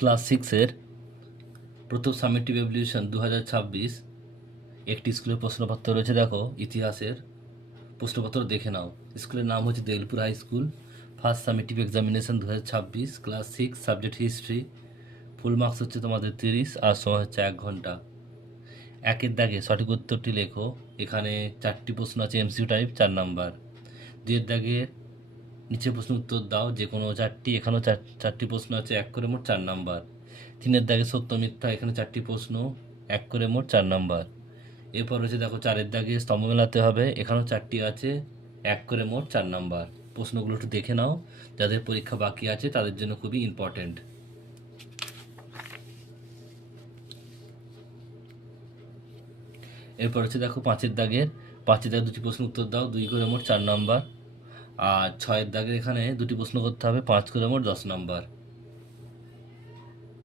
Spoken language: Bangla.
ক্লাস সিক্সের প্রথম সামেটিভ এভলিউশন 2026 একটি স্কুলের প্রশ্নপত্র রয়েছে। দেখো ইতিহাসের প্রশ্নপত্র দেখে নাও। স্কুলের নাম হচ্ছে Delpur high school. First summative examination 2026, class six, subject history. Full marks হচ্ছে তোমাদের 30 আর সময় হচ্ছে 1 ঘন্টা। একের দাগে সঠিক উত্তরটি লেখো। এখানে 4টি প্রশ্ন আছে এমসিকিউ টাইপ, 4 নাম্বার। 2 দাগে নিচে প্রশ্ন উত্তর দাও, যে কোনো 4টি। এখানেও 4টি প্রশ্ন আছে, 1 করে মোট 4 নাম্বার। 3 দাগে সত্য মিথ্যা, এখানে 4টি প্রশ্ন, 1 করে মোট 4 নাম্বার। এরপর রয়েছে দেখো 4 দাগে স্তম্ভ মেলাতে হবে, এখানেও 4টি আছে, 1 করে মোট 4 নাম্বার। প্রশ্নগুলো একটু দেখে নাও, যাদের পরীক্ষা বাকি আছে তাদের জন্য খুবই ইম্পর্টেন্ট। এরপর হচ্ছে দেখো 5 দাগের 2টি প্রশ্ন উত্তর দাও, 2 করে মোট 4 নাম্বার। আর 6 দাগের এখানে 2টি প্রশ্ন করতে হবে, 5 করে মোট 10 নাম্বার।